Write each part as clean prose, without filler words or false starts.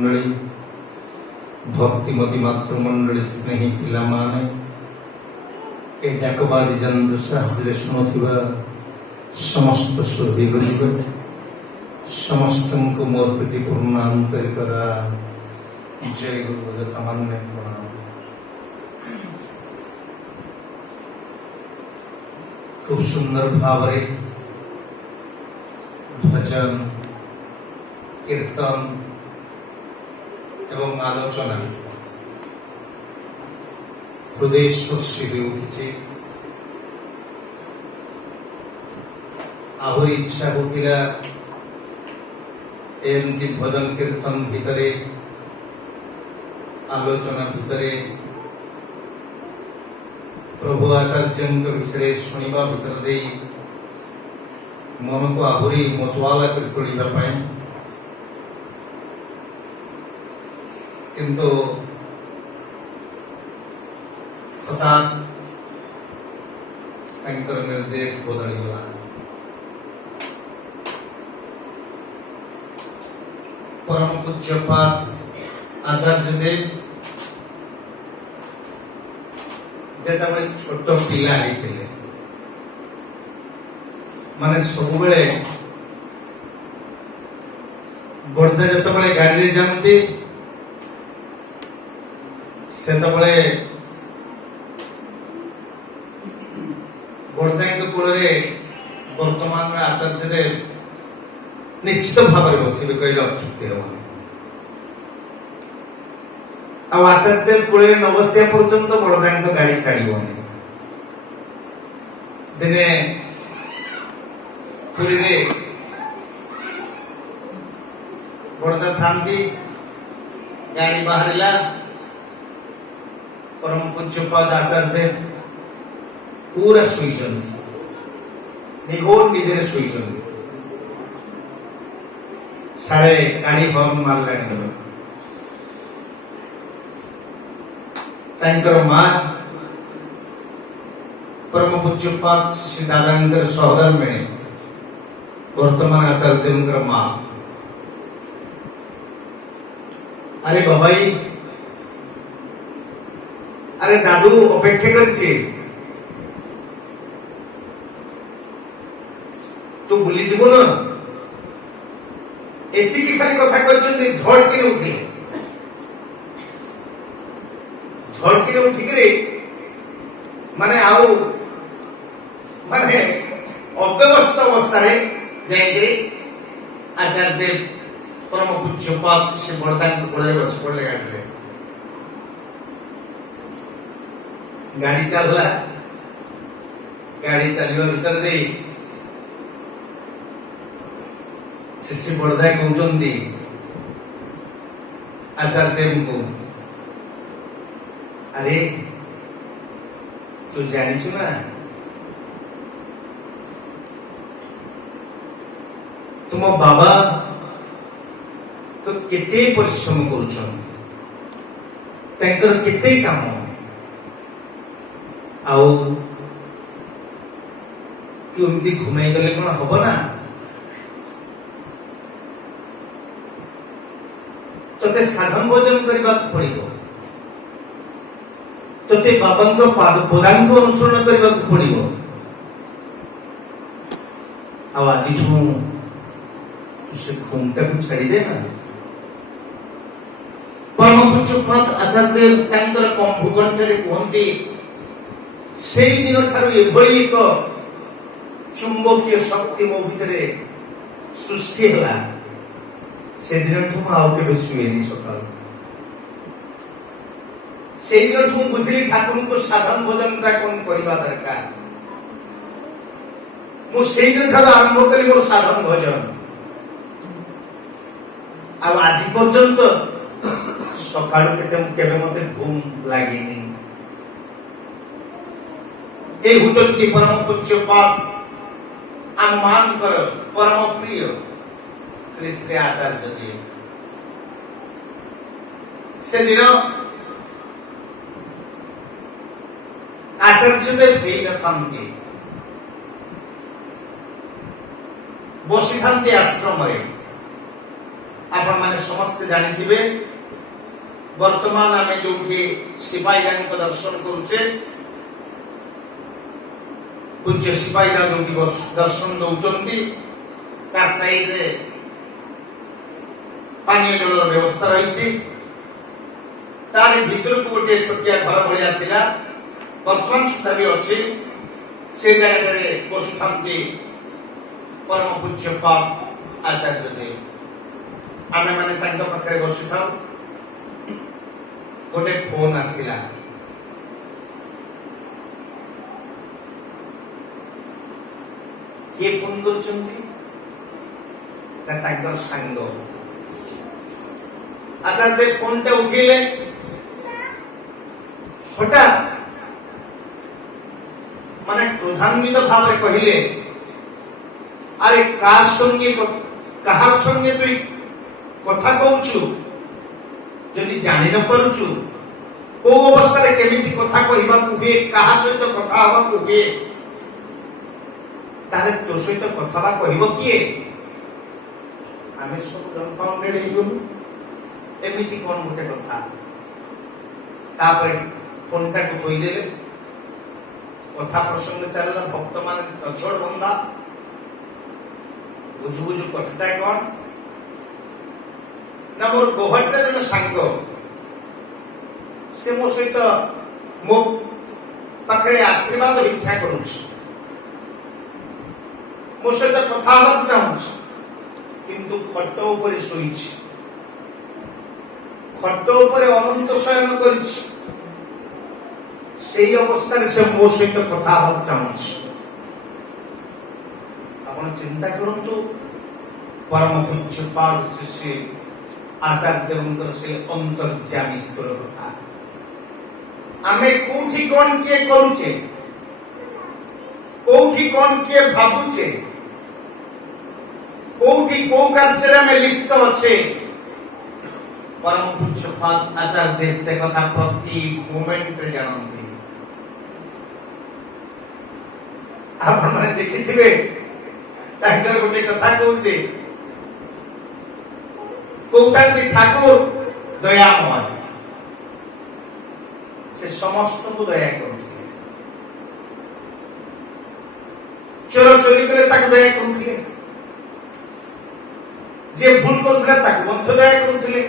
मंडली भक्तिमती मातृमंडली स्नेही पिला माने ए डाकबाजी जंत्र साहजरे शुणुथिबा समस्त सुधी बंधु समस्त को मोर प्रति पूर्ण आंतरिक जय गुरु सामान्य प्रणाम। खूब सुंदर भाव भजन कीर्तन एवं आलोचना हृदय स्पर्शी हो उठी आहरी इच्छा होता एमती भजन कीर्तन भितरे आलोचना भितरे प्रभु आचार्य विषय शुणा भितर दे मन को आहरी मतवाला कर तोड़ापी किंतु हठात निर्देश बदलीगला। परम पूज्यपाद आचार्य देव जेतबे छोट पिला होते माने सब बेले बड़दा जेतबे गाड़ी रे जामती सेतबे बड़दा कूल वर्तमान आचार्य देव निश्चित भाव में बसवे कहले अत्युक्ति हम आचार्य देव कूल न बसिया पर्यंत बड़दा गाड़ी छाड़बनी। दिने पुरी बड़दा था गाड़ी बाहरला परम पूज्यपाद आचार्य देव पूरा शोचन निघोर निधे शोचन सारे गाड़ी हॉर्न मारला माँ परम पूज्यपाद श्री दादा सहोदर में वर्तमान आचार्य देव माँ अरे बाबाई अरे दादू अपेक्षा कर तू बुली जीव न एतिकी खाली कथा कहते धड़की उठे धड़की उठिक माने आउ माने अव्यवस्थ अवस्था जाए आचार्य देव परम पूज्यपाद श्री बड़दा कूल बस पड़े गाड़ी चलला गाड़ी चलवा भीतर दे श्री बड़दा कहते आचार्य देव को अरे तू जानिचु ना तुम बाबा तो केते परिश्रम कर केते काम आउ तू एमती घुमाई गले कौन हम ना ते साधन भोजन करने पड़ो ते बाबा पदांक अनुसरण करने पड़ो आज से घूमटा को छाड़ीदे ना। परम पूज्यपाद आचार्य देव भूकंठे कहते से दिन ठार एक चुंबकीय शक्ति मो भीतर सृष्टि है से दिन आगे शुएनि सका से दिन बुझी ठाकुर को साधन भोजन कौन करवा दरकार मुझे आरंभ करी मोर साधन भोजन आज पर्यंत सका मत घुम लगे परम पूज्यपाद आम मान परम प्रिय श्री श्री आचार्य देव से दिन आचार्य देव ही बसी था आश्रम ଆପଣ ମାନେ ସମସ୍ତେ ଜାଣିଥିବେ ବର୍ତ୍ତମାନ ଆମେ ଯୋଉଠି ସିପାହୀଙ୍କ ଦର୍ଶନ କରୁଛେ ପୂଜ୍ୟ ସିପାହୀ ଯୋଉଠି ଦର୍ଶନ ଦଉଛନ୍ତି ତା ସାଇଡରେ ପାନୀୟ ଜଳର ବ୍ୟବସ୍ଥା ରହିଛି। ତାର ଭିତରକୁ ଗୋଟିଏ ଛୋଟିଆ ଘର ଭଳିଆ ଥିଲା, ବର୍ତ୍ତମାନ ସୁଦ୍ଧା ବି ଅଛି। ସେ ଜାଗାରେ ବସୁଥାନ୍ତି ପରମ ପୂଜ୍ୟପାଦ ଆଚାର୍ଯ୍ୟ ଦେବ। ଆମେ ମାନେ ତାଙ୍କ ପାଖରେ ବସିଥାଉ। ଗୋଟେ ଫୋନ ଆସିଲା। କିଏ ଫୋନ କରୁଛନ୍ତି? ନା ତାଙ୍କର ସାଙ୍ଗ। ଆଚାର୍ଯ୍ୟ ଦେବ ଫୋନଟା ଉଠେଇଲେ। ହଠାତ୍ ମାନେ କ୍ରୋଧାନ୍ବିତ ଭାବରେ କହିଲେ, আরে কাহার সঙ্গে তুই কথা কହୁଛୁ যদি জানি ন পাରୁଛୁ କୋଉ ଅବସ୍ଥାରେ କେମିତି କଥା କହିବାକୁ ହୁଏ, କାହା ସହିତ କଥା ହେବାକୁ ହୁଏ, ତାହେଲେ ତୋ ସହିତ କଥା ବା କହିବ କିଏ? ଆମେ ସବୁ କନଫାଉଣ୍ଡେଡ ହେଇଗଲୁ, ଏମିତି କଣ ଗୋଟେ କଥା। ତାପରେ ଫୋନଟାକୁ ଥୋଇଦେଲେ। କଥା ପ୍ରସଙ୍ଗ ଚାଲିଲା, ଭକ୍ତ ମାନେ ଅଚଳ ବନ୍ଧା। ବୁଝୁ ବୁଝୁ କଥାଟା କଣ ନା, ମୋର ଗୋହଟରେ ଜଣେ ସାଙ୍ଗ, ସେ ମୋ ସହିତ ମୋ ପାଖରେ ଆଶୀର୍ବାଦ ଭିକ୍ଷା କରୁଛି, ମୋ ସହିତ କଥା ହେବାକୁ ଚାହୁଁଛି, କିନ୍ତୁ ଖଟ ଉପରେ ଶୋଇଛି, ଖଟ ଉପରେ ଅନନ୍ତ ଶୟନ କରିଛି। ସେଇ ଅବସ୍ଥାରେ ସେ ମୋ ସହିତ କଥା ହେବାକୁ ଚାହୁଁଛି। ଆପଣ ଚିନ୍ତା କରନ୍ତୁ, ପରମ ପୂଜ୍ୟପାଦ ଶ୍ରୀ ଆଚାର୍ଯ୍ୟ ଦେବଙ୍କର ସେ ଅନ୍ତର୍ଯାମିତ୍ୱର କଥା। ଆମେ କୋଉଠି କଣ କିଏ କରୁଛେ, କୋଉଠି କଣ କିଏ ଭାବୁଛେ, କୋଉଠି କୋଉ କାର୍ଯ୍ୟରେ ଆମେ ଲିପ୍ତ ଅଛେ, ପରମ ପୂଜ୍ୟପାଦ ଆଚାର୍ଯ୍ୟ ସେ କଥା ପ୍ରତି ମୋମେଣ୍ଟରେ ଜାଣନ୍ତି। ଆପଣମାନେ ଦେଖିଥିବେ ତାଙ୍କର ଗୋଟେ କଥା କହୁଛି, କହୁଥାନ୍ତି ଠାକୁର ଦୟାମୟ, ସେ ସମସ୍ତଙ୍କୁ ଦୟା କରୁଥିଲେ। ଚୋର ଚୋରି କଲେ ତାକୁ ଦୟା କରୁଥିଲେ, ଯିଏ ଭୁଲ କରୁଥିଲା ତାକୁ ମଧ୍ୟ ଦୟା କରୁଥିଲେ,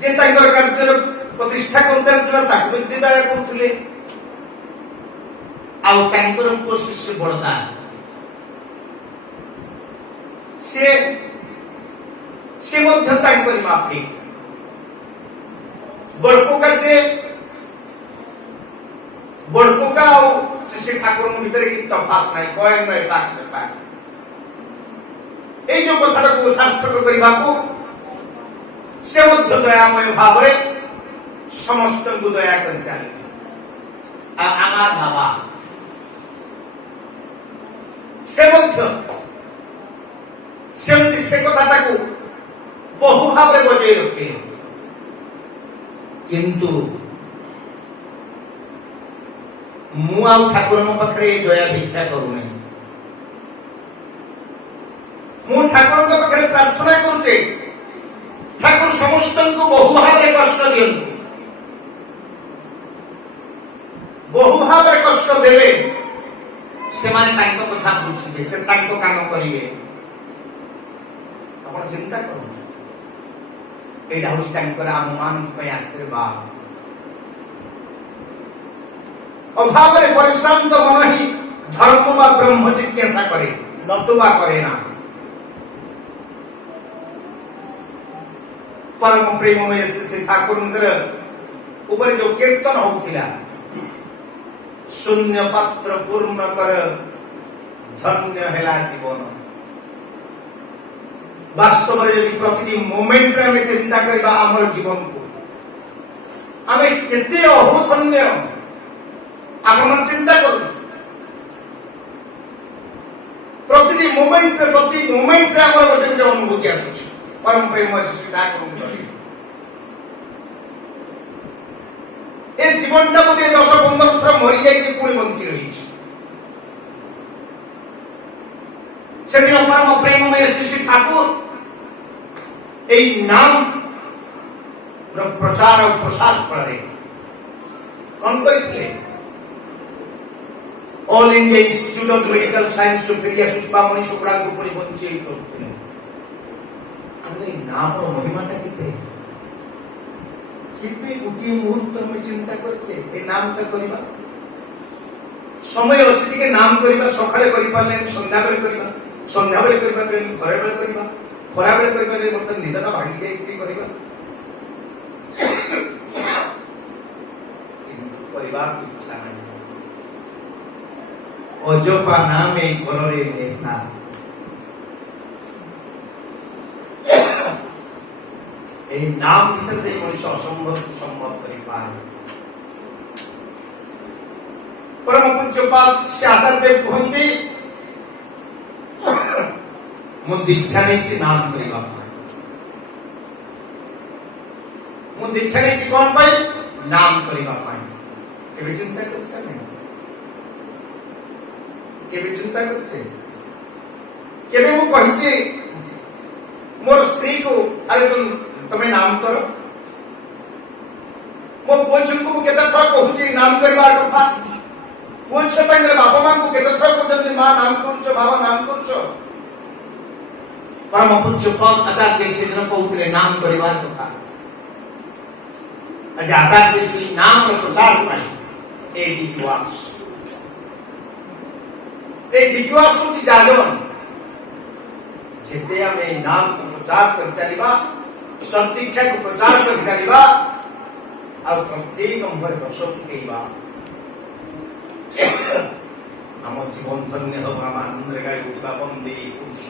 ଯେ ତାଙ୍କର କାର୍ଯ୍ୟର ପ୍ରତିଷ୍ଠା କରିଚାଲିଥିଲା ତାକୁ ମଧ୍ୟ ଦୟା କରୁଥିଲେ। ଆଉ ତାଙ୍କର ପୁଅ ଶିଷ୍ୟ ବଳଦା, ସେ ମଧ୍ୟ ତାଙ୍କରି ମାଫିକ। ବଡକୋକା ଆଉ ଶ୍ରୀ ଠାକୁରଙ୍କ ଭିତରେ କିଛି ତଫାତ ନାହିଁ, କଏନ ନୁହେଁ ପାକ ସେ ପାକ। এই যে কথাটাକୁ ସାର୍ଥକ କରିବାକୁ ସେ ମଧ୍ୟ ଦୟାମୟ ଭାବରେ ସମସ୍ତଙ୍କୁ ଦୟା କରି ଚାଲିଲେ। ଆଉ আমার ବାବା ସେ ମଧ୍ୟ ସେମିତି ସେ କଥାଟାକୁ ବହୁ ଭାବରେ ବଜାଇ ରଖିଲେ। କିନ୍ତୁ ମୁଁ ଆଉ ଠାକୁରଙ୍କ ପାଖରେ এই ଦୟା ଭିକ୍ଷା କରୁନାହିଁ। ମୁଁ ଠାକୁରଙ୍କ ପାଖରେ ପ୍ରାର୍ଥନା କରୁଛି, ଠାକୁର ସମସ୍ତଙ୍କୁ ବହୁ ଭାବରେ କଷ୍ଟ ଦିଅନ୍ତୁ। ବହୁ ଭାବରେ କଷ୍ଟ ଦେଲେ ସେମାନେ ତାଙ୍କ କଥା ବୁଝିବେ, ସେ ତାଙ୍କ କାମ କରିବେ। ଆପଣ ଚିନ୍ତା କରନ୍ତୁ, ଏଇଟା ହଉଛି ତାଙ୍କର ଆମମାନଙ୍କ ପାଇଁ ଆଶୀର୍ବାଦ। ଅଭାବରେ ପରିଶ୍ରାନ୍ତ ମନ ହିଁ ଧର୍ମ ବା ବ୍ରହ୍ମ ଜିଜ୍ଞାସା କରେ, ନତୁବା করে না। ପରମ ପ୍ରେମମୟ ଶ୍ରୀ ଠାକୁରଙ୍କର ଉପରେ ଯୋଉ କୀର୍ତ୍ତନ ହଉଥିଲା, ଶୂନ୍ୟ ପାତ୍ର ପୂର୍ଣ୍ଣ କର ଧନ୍ୟ ହେଲା ଜୀବନ। ବାସ୍ତବରେ ଯଦି ପ୍ରତିଟି ମୋମେଣ୍ଟରେ ଆମେ ଚିନ୍ତା କରିବା ଆମର ଜୀବନକୁ, ଆମେ କେତେ ଅବଧନ୍ୟ। ଆପଣମାନେ ଚିନ୍ତା କରନ୍ତୁ, ପ୍ରତିଟି ମୋମେଣ୍ଟରେ ଆମର ଗୋଟେ ଗୋଟେ ଅନୁଭୂତି ଆସୁଛି ପରମ ପ୍ରେମମୟ ଶ୍ରୀ ଠାକୁରଙ୍କ। ଏ ଜୀବନଟା ବୋଧେ 10-15 ଥର ମରିଯାଇଛି, ପୁଣି ବଞ୍ଚି ରହିଛି। ସେଦିନ ପରମ ପ୍ରେମମୟ ଶ୍ରୀ ଠାକୁର এই নাম প্রচার ও প্রসার করে কোন করেছে all India institute of medical science ফেরিয়া সুতপা মনীষ উপরাঙ্গ পরিবঞ্চিত করতেন এই নামর মহিমাটা কেতে কেবে গোটিয়ে মুহূর্ত আমি চিন্তা করছে এই নামটা করিবা সময় ଅଛି ଟିକେ নাম କରିବା ସକାଳେ କରିପାରିଲେ ସନ୍ଧ୍ୟାବେଳେ କରିବା ସନ୍ଧ୍ୟାବେଳେ କରିବା ଖରାବେଳେ କରିବା ଖରାବେଳେ କରିପାରିଲେ ମୋତେ ନିଦଟା ଭାଙ୍ଗି ଯାଇଛି କରିବା କିନ୍ତୁ କରିବାକୁ ଇଚ୍ଛା ନାହିଁ ଅଜପା ନାମ ଏଇ ଘରରେ ନେଶା এই নাম ভিতরে মনুষ্য অসম্ভব সম্ভব କରିପାରେ परम पूज्यपाद शारदादेव कहते मु दीक्षा नहीं नाम करवा मु दीक्षा नहीं कौन पाई नाम करवा पाई केबे चिंता करछे नहीं केबे चिंता करछे केबे मु कहिछि मोर स्त्री को अरे तुम्हें नाम करो मो पुछको मु केता थरा कहूछि नाम करवा कथा पुरुष तांगे बापा मां को केते थरा कहते मां नाम करछो बाबा नाम करछो परम पूज्य पद आचार्य से दिन कहते नाम परिवार कथा आज आचार्य से नाम रो प्रचार पाई ए विश्वास की जागरण जेते हमें नाम को प्रचार कर चलीबा सत्दीक्षा को प्रचार कर चलीबा और प्रत्येक अंबर दर्शक केबा आम जीवन धन्य हम आनंद गाय बंदी पुरुष